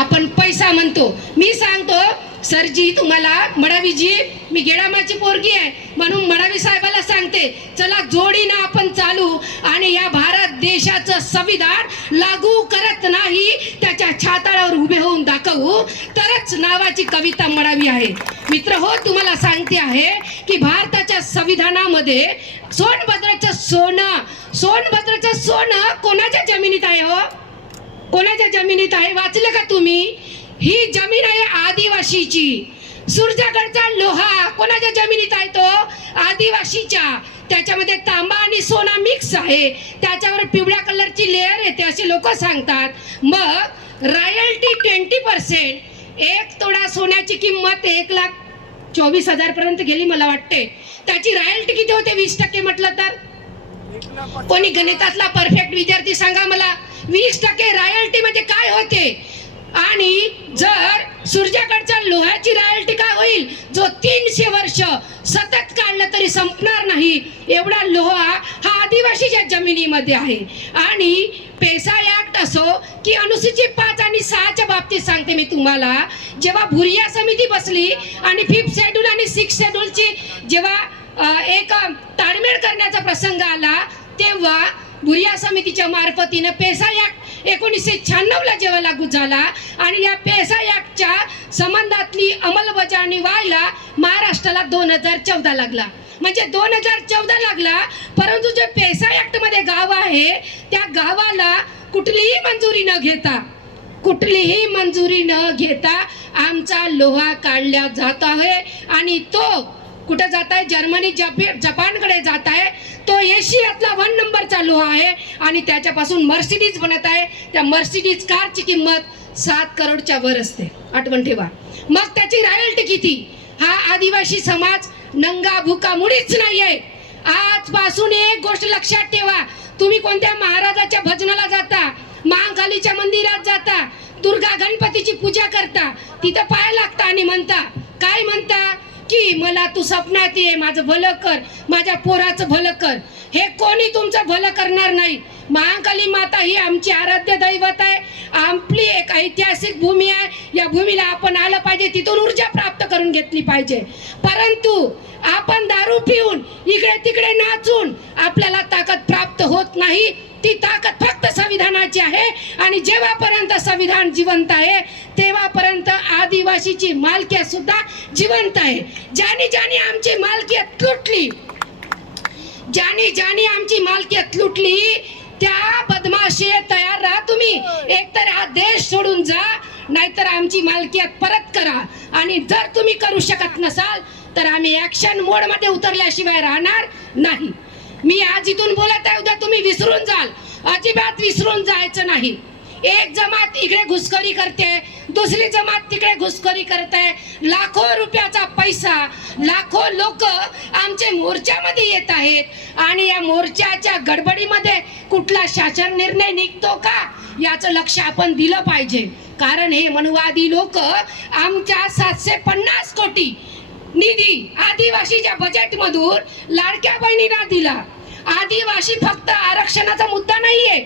आपण पैसा म्हणतो. मी सांगतो सरजी तुम्हाला, मडावीजी, मी गेडामाची पोरगी आहे म्हणून मडावी साहेबाला सांगते, चला जोडीनं आपण चालू आणि या भारत देशाचं संविधान लागू करत नाही त्याच्या छाताळावर उभे होऊन दाखवू, तरच नावाची कविता मडावी आहे. मित्र हो, तुम्हाला सांगते आहे की भारताच्या संविधानामध्ये सोनभद्राचं सोनं कोणाच्या जमिनीत आहे हो? कोणाच्या जमिनीत आहे? वाचलं का तुम्ही? ही जमीन आहे आदिवासीची. सुरजागडचा लोहा कोणाच्या जमिनीत आहे? तो आदिवासीच्या. त्याच्यामध्ये तांबा आणि सोना मिक्स आहे, त्याच्यावर पिवळ्या कलरची लेअर येते असे लोक सांगतात. मग रॉयल्टी 20%. एक तोडा सोन्याची किंमत 1,24,000 पर्यंत गेली मला वाटते. त्याची रॉयल्टी किती होते 20% म्हटलं तर? कोणी गणितातला परफेक्ट विद्यार्थी सांगा मला. 20% रॉयल्टी म्हणजे काय होते? आणि जर सूर्याकडच्या लोह्याची रॉयल्टी काय होईल? जो 300 वर्ष सतत काढलं तरी संपणार नाही एवढा लोहा हा आदिवासीच्या जमिनीमध्ये आहे. आणि पेसा ऍक्ट असो की अनुसूचित 5 आणि 6च्या बाबतीत सांगते मी तुम्हाला, जेव्हा भुरिया समिती बसली आणि 5th शेड्यूल आणि 6th शेड्यूलची जेव्हा एक ताळमेळ करण्याचा प्रसंग आला, तेव्हा भुरिया समितीच्या मार्फतीनं पेसा ऍक्ट 1996ला जेव्हा लागू झाला आणि या पेसा ऍक्टच्या संबंधातली अंमलबजावणी व्हायला महाराष्ट्राला 2014 लागला. म्हणजे 2014 लागला, परंतु जे पेसा ऍक्ट मध्ये गाव आहे त्या गावाला कुठलीही मंजुरी न घेता आमचा लोहा काढला जात आहे. आणि तो कुठे जात आहे? जर्मनी, जपानकडे जात आहे. तो एशियातला 1 नंबरचा लोहा आहे आणि त्याच्यापासून मर्सिडीज बनत आहे. त्या मर्सिडीज कारची किंमत 7 करोडच्या वर असते, आठवण ठेवा. मग त्याची रॉयल्टी किती? हा आदिवासी समाज नंगा भुका मुळीच नाहीये. आजपासून एक गोष्ट लक्षात ठेवा, तुम्ही कोणत्या महाराजाच्या भजनाला जाता, महाकालीच्या मंदिरात जाता, दुर्गा गणपतीची पूजा करता, तिथं पाय लागता आणि म्हणता काय म्हणता की मला तू स्वप्नात ये, माझं भलं कर, माझ्या पोराचं भलं कर. हे कोणी तुमचं भलं करणार नाही. महाकाली माता ही आमची आराध्य दैवत आहे, आपली एक ऐतिहासिक भूमी आहे. या भूमीला आपण आलं पाहिजे, तिथून ऊर्जा प्राप्त करून घेतली पाहिजे. परंतु आपण दारू पिऊन इकडे तिकडे नाचून आपल्याला ताकद प्राप्त होत नाही. ती ताकद फक्त संविधानाची आहे आणि जेव्हापर्यंत संविधान जिवंत आहे तेव्हापर्यंत आदिवासीची मालकीयत सुद्धा जिवंत आहे. ज्याने आमची मालकीयत लुटली त्या बदमाशी तयार राहा तुम्ही. एकतर हा देश सोडून जा, नाहीतर आमची मालकीयत परत करा. आणि जर तुम्ही करू शकत नसाल तर आम्ही ऍक्शन मोड मध्ये उतरल्याशिवाय राहणार नाही. मी आज इथून बोलत आहे, उद्या तुम्ही विसरून जाल. अजिबात विसरून जायचं नाही. एक जमात इकडे घुसखोरी करते, दुसरी जमात तिकडे घुसखोरी करते. लाखो रुपयाचा पैसा, लाखो लोक आमचे मोर्चामध्ये येत आहेत आणि या मोर्चाच्या गडबडीमध्ये कुठला शासन निर्णय निघतो का याचं लक्ष आपण दिलं पाहिजे. कारण हे मनवादी लोक आमच्या 750 कोटी निधी आदिवासीच्या बजेट मधून लाडक्या बहिणींना दिला. आदिवासी फक्त आरक्षणाचा मुद्दा नाहीये,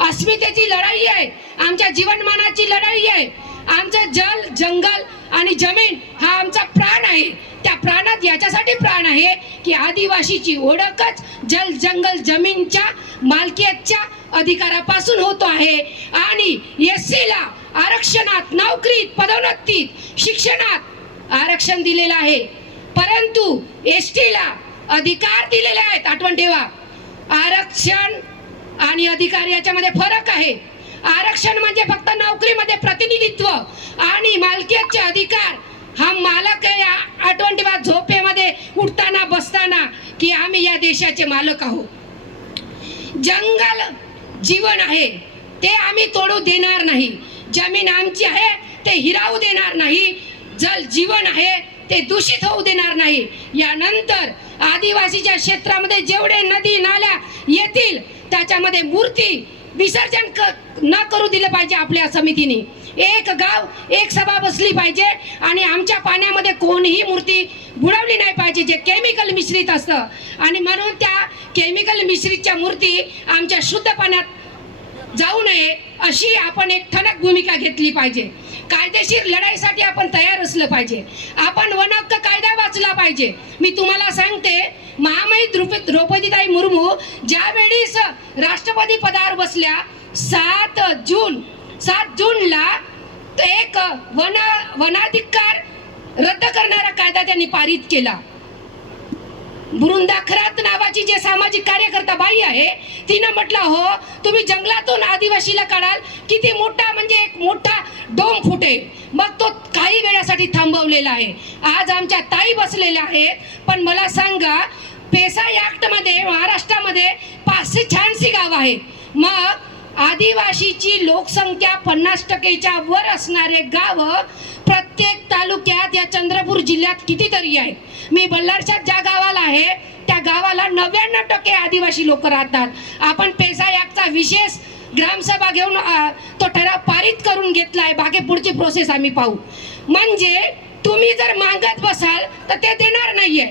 अस्मितेची लढाई आहे, आमच्या जीवनमानाची लढाई आहे. आमचं जल, जंगल आणि जमीन हा आमचा प्राण आहे. त्या प्राणात याच्यासाठी प्राण आहे की आदिवासीची ओळखच जल, जंगल, जमीनच्या मालकीच्या अधिकारापासून होतो आहे. आणि एससीला आरक्षणात, नोकरीत, पदोन्नतीत, शिक्षणात आरक्षण दिलेलं आहे, परंतु एसटीला अधिकार दिलेले आहेत. आठवण ठेवा, आरक्षण आणि अधिकार याच्यामध्ये फरक आहे. आरक्षण म्हणजे फक्त नोकरीमध्ये प्रतिनिधित्व आणि मालकीचे अधिकार हा मालक आहे. आठवण ठेवा, झोपेमध्ये उठताना बसताना की आम्ही या देशाचे मालक आहोत. जंगल जीवन आहे ते आम्ही तोडू देणार नाही. जमीन आमची आहे ते हिरावू देणार नाही. जल जीवन आहे ते दूषित होऊ देणार नाही. यानंतर आदिवासीच्या क्षेत्रामध्ये जेवढे नदी नाल्या येतील त्याच्यामध्ये मूर्ती विसर्जन न करू दिलं पाहिजे. आपल्या समितीने एक गाव एक सभा बसली पाहिजे आणि आमच्या पाण्यामध्ये कोणीही मूर्ती बुडवली नाही पाहिजे जे केमिकल मिश्रित असतं. आणि म्हणून त्या केमिकल मिश्रितच्या मूर्ती आमच्या शुद्ध पाण्यात जाऊ नये अशी आपण एक ठणक भूमिका घेतली पाहिजे. कायदेशीर लढाईसाठी आपण तयार असलं पाहिजे. आपण वन हक्क कायदा वाचला पाहिजे. मी तुम्हाला सांगते, महामहिम द्रौपदीताई मुर्मू ज्यावेळेस राष्ट्रपती पदावर बसल्या 7 जूनला एक वनाधिकार रद्द करणारा कायदा त्यांनी पारित केला. बृंदा खरात नावाची जे सामाजिक कार्यकर्ता बाई आहे, तिनं म्हटलं, हो तुम्ही जंगलातून आदिवासीला काढाल, किती मोठा म्हणजे एक मोठा डोंग फुटेल. मग तो काही वेळासाठी थांबवलेला आहे. आज आमच्या ताई बसलेल्या आहेत. पण मला सांगा, पेसा ऍक्ट मध्ये महाराष्ट्रामध्ये 586 गाव आहेत. मग आदिवासीची लोकसंख्या 50%च्या वर असणारे गाव प्रत्येक तालुक्यात या चंद्रपूर जिल्ह्यात कितीतरी आहेत. मी बल्लारशात ज्या गावाला आहे त्या गावाला 99% आदिवासी लोक राहतात. आपण पेसा ऍक्टचा विशेष ग्रामसभा घेऊन तो ठराव पारित करून घेतलाय. बाकी पुढची प्रोसेस आम्ही पाहू. म्हणजे तुम्ही जर मागत बसाल तर ते देणार नाहीये.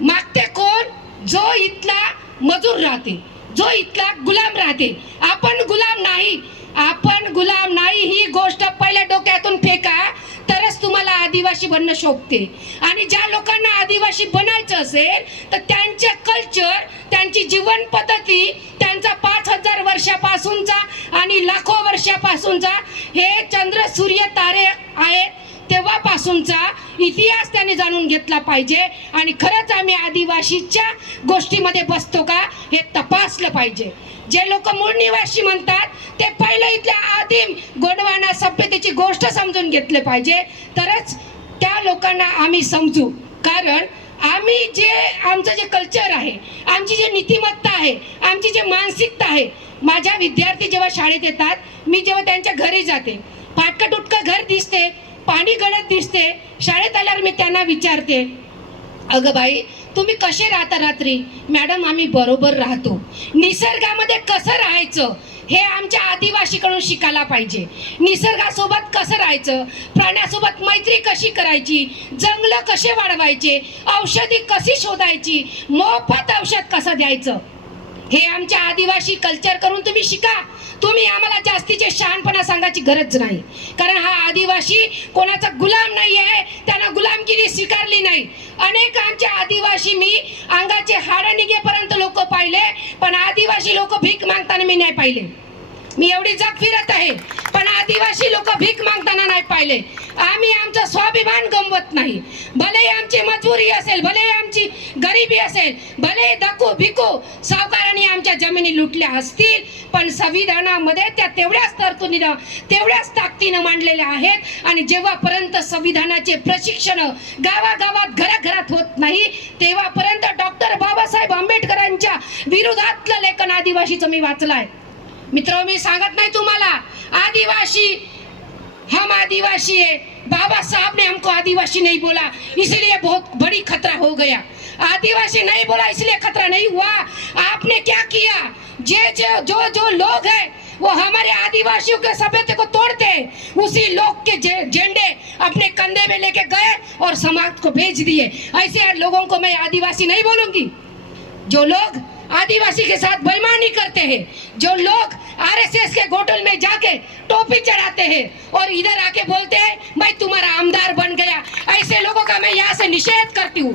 मागते कोण? जो इथला मजूर राहते, जो इथला गुलाम राहते. आपण गुलाम नाही, आपण गुलाम नाही. ही गोष्ट पहिल्या डोक्यातून फेका, तरच तुम्हाला आदिवासी बनणं शोभते. आणि ज्या लोकांना आदिवासी बनायचं असेल तर त्यांचे कल्चर, त्यांची जीवन पद्धती, त्यांचा 5000 वर्षापासूनचा आणि लाखो वर्षापासूनचा हे चंद्र सूर्य तारे आहेत तेव्हापासूनचा इतिहास त्यांनी जाणून घेतला पाहिजे. आणि खरंच आम्ही आदिवासीच्या गोष्टीमध्ये बसतो का हे तपासलं पाहिजे. जे लोक मूळ निवासी म्हणतात ते पहिले इथल्या आदिम गोंडवाना सभ्यतेची गोष्ट समजून घेतले पाहिजे, तरच त्या लोकांना आम्ही समजू. कारण आम्ही जे आमचं जे कल्चर आहे, आमची जी नीतिमत्ता आहे, आमची जी मानसिकता आहे. माझ्या विद्यार्थी जेव्हा शाळेत येतात, मी जेव्हा त्यांच्या घरी जाते, फाटकं तुटकं घर दिसते, पाणी गळत दिसते, शाळेत आल्यावर मी त्यांना विचारते, अगं बाई तुम्ही कसे राहता रात्री? मॅडम आम्ही बरोबर राहतो. निसर्गामध्ये कसं राहायचं हे आमच्या आदिवासीकडून शिकायला पाहिजे. निसर्गासोबत कसं राहायचं, प्राण्यासोबत मैत्री कशी करायची, जंगलं कसे वाढवायचे, औषधी कशी शोधायची, मोफत औषध कसं द्यायचं, हे आमच्या आदिवासी कल्चर करून तुम्ही शिका. तुम्ही आम्हाला जास्तीचे शहाणपणा सांगायची गरज नाही. कारण हा आदिवासी कोणाचा गुलाम नाही आहे, त्यांना गुलामगिरी स्वीकारली नाही. अनेक आमचे आदिवासी मी अंगाचे हाडं निघेपर्यंत लोक पाहिले, पण आदिवासी लोक भीक मागताना मी नाही पाहिले. मी एवढी जग फिरत आहे, पण आदिवासी लोक भीक मागताना नाही पाहिले. आम्ही आमचा स्वाभिमान गमवत नाही. भले आमची मजबुरी असेल, भले आमची गरिबी असेल, भले धक्को भिको सावकारांनी आमच्या जमिनी लुटल्या असतील, पण संविधानामध्ये त्या तेवढ्याच तरतुदीनं, तेवढ्याच ताकदीनं मांडलेल्या आहेत. आणि जेव्हापर्यंत संविधानाचे प्रशिक्षण गावागावात घराघरात होत नाही, तेव्हापर्यंत डॉक्टर बाबासाहेब आंबेडकरांच्या विरोधातलं लेखन आदिवासीचं मी वाचलंय. मित्रों, मी सांगत नाही तुम्हाला आदिवासी, हम आदिवासी है, बाबा साहब ने हमको आदिवासी नहीं बोला इसलिए बहुत बड़ी खतरा हो गया. आदिवासी नहीं बोला इसलिए खतरा नहीं हुआ. आपने क्या किया? जो लोग हैं वो हमारे आदिवासियों के सभ्यता को तोड़ते हैं, उसी लोग के झंडे अपने कंधे में लेके गए और समाज को भेज दिए. ऐसे लोगों को मैं आदिवासी नहीं बोलूंगी. जो लोग आदिवासी के साथ बेईमानी करते हैं, जो लोग आरएसएस के घोटल में जाके टोपी चढ़ाते हैं और इधर आके बोलते हैं मैं तुम्हारा आमदार बन गया, ऐसे लोगों का मैं यहाँ से निषेध करती हूँ.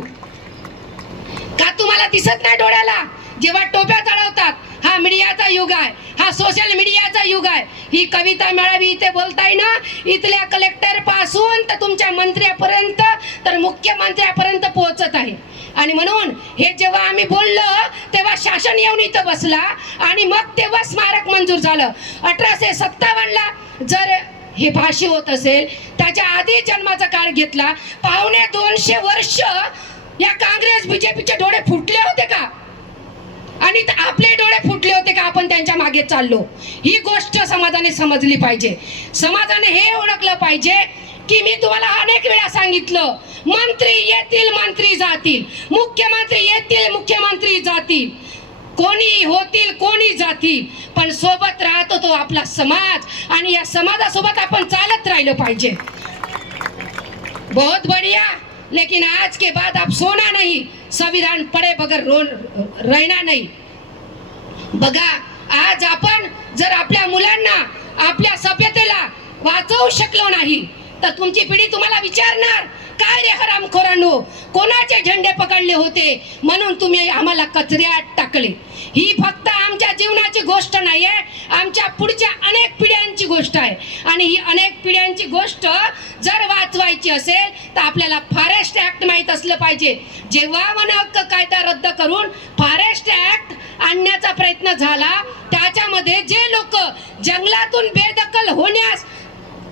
का तुम्हाला दिसत नाही डोळ्याला? जेव्हा टोप्या चढवतात, हा मीडियाचा युग आहे, हा सोशल मीडियाचा युग आहे. ही कविता मिळावी इथे बोलताय ना, इथल्या कलेक्टर पासून तर तुमच्या मंत्र्यापर्यंत, तर मुख्यमंत्र्यापर्यंत पोहोचत आहे. आणि म्हणून हे जेव्हा आम्ही बोललो तेव्हा शासन येऊन इथं बसला आणि मग तेव्हा स्मारक मंजूर झालं. 1857ला जर हे भाष्य होत असेल, त्याच्या आधी जन्माचा काळ घेतला. 250 वर्ष या काँग्रेस बीजेपीचे डोळे फुटले होते का? आणि आपले डोळे फुटले होते का आपण त्यांच्या मागे चाललो? ही गोष्ट समाजाने समजली पाहिजे. समाजाने हे ओळखलं पाहिजे की मी तुम्हाला अनेक वेळा सांगितलं, मंत्री येतील मंत्री जातील, मुख्यमंत्री येतील मुख्यमंत्री जातील, कोणी होतील कोणी जातील, पण सोबत राहतो तो आपला समाज. आणि या समाजासोबत आपण चालत राहिलं पाहिजे. बहुत बढ़िया, लेकिन आज के बाद आप सोना नहीं, संविधान पडे बगर रहना नहीं. बघा, आज आपण जर आपल्या मुलांना, आपल्या सभ्यतेला वाचवू शकलो नाही, तर तुमची पिढी तुम्हाला विचारणार, काय रे हरामखोरांनो, कोणाचे झेंडे पकडले होते म्हणून तुम्ही आम्हाला कचऱ्यात टाकले. ही फक्त आमच्या जीवनाची गोष्ट नाही आहे, आमच्या पुढच्या अनेक पिढ्यांची गोष्ट आहे. आणि ही अनेक पिढ्यांची गोष्ट जर वाचवायची असेल तर आपल्याला फॉरेस्ट ऍक्ट माहीत असलं पाहिजे. जेव्हा वन हक्क कायदा रद्द करून फॉरेस्ट ऍक्ट आणण्याचा प्रयत्न झाला, त्याच्यामध्ये जे लोक जंगलातून बेदखल होण्यास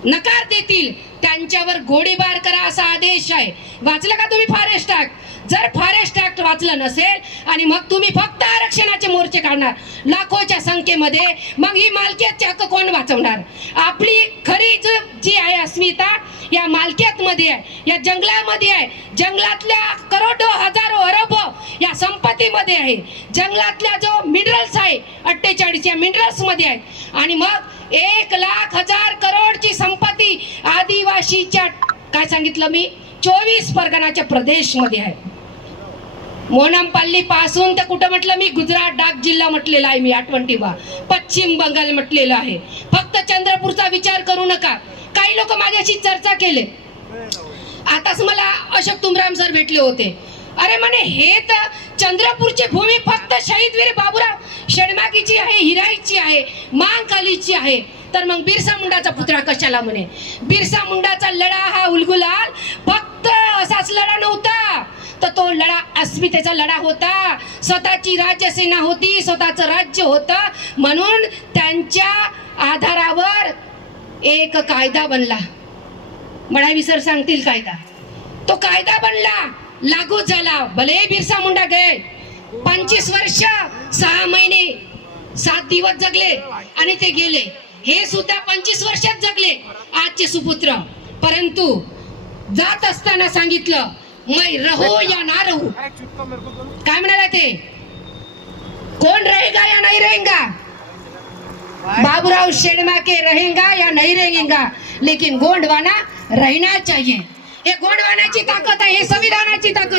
नकार देतील त्यांच्यावर गोळीबार करा असा आदेश आहे. वाचलं का तुम्ही फॉरेस्ट ऍक्ट? जर फॉरेस्ट ऍक्ट वाचलं नसेल आणि मग तुम्ही फक्त आरक्षणाचे मोर्चे काढणार लाखोच्या संख्येमध्ये, मग ही मालकीहक्क हक्क कोण वाचवणार? आपली खरी जी आहे अस्मिता या मालकीहक्कमध्ये आहे, या जंगलामध्ये आहे. जंगलातल्या करोडो हजारो अरब या संपत्तीमध्ये आहे. जंगलातल्या जो मिनरल्स आहे 48 या मिनरल्स मध्ये आहे. आणि मग 1,00,000 करोडची संपत्ती आदिवासीच्या काय सांगितलं मी 24 परगणाच्या प्रदेशमध्ये आहे. मोनमपल्ली पासून तर कुठं म्हटलं मी, गुजरात डाक जिल्हा म्हटलेला आहे मी, 28 पश्चिम बंगाल म्हटलेलं आहे. फक्त चंद्रपूरचा विचार करू नका. काही लोक माझ्याशी चर्चा केले. आताच मला अशोक तुमराम सर भेटले होते. अरे म्हणे हे तर चंद्रपूरची भूमी फक्त शहीदवीर बाबूराव शेडमाकीची आहे, हिराईची आहे, मांगखालीची आहे. तर मग बिरसा मुंडाचा पुतळा कशाला म्हणे? बिरसा मुंडाचा लढा हा उलगुलाल फक्त असाच लढा नव्हता, तर तो लढा अस्मितेचा लढा होता. स्वतःची राज्यसेना होती, स्वतःचं राज्य होतं, म्हणून त्यांच्या आधारावर एक कायदा बनला. मडावी सर सांगतील कायदा. तो कायदा बनला, लागू झाला. भले बिरसा मुंडा गए 25 वर्ष 6 महिने 7 दिवस जगले आणि ते गेले. हे सुद्धा 25 वर्षात जगले आजचे सुपुत्र. परंतु जात असताना सांगितलं, मैं रहो या ना रहू. काय म्हणाला ते? कोण रहेगा या नहीं रहेगा? बाबूराव शेडमाके रहेगा या नहीं रहेगा, लेकिन गोंडवाना रहना चाहिए. हे गोंडवानाची ताकद आहे, हे संविधानाची ताकद.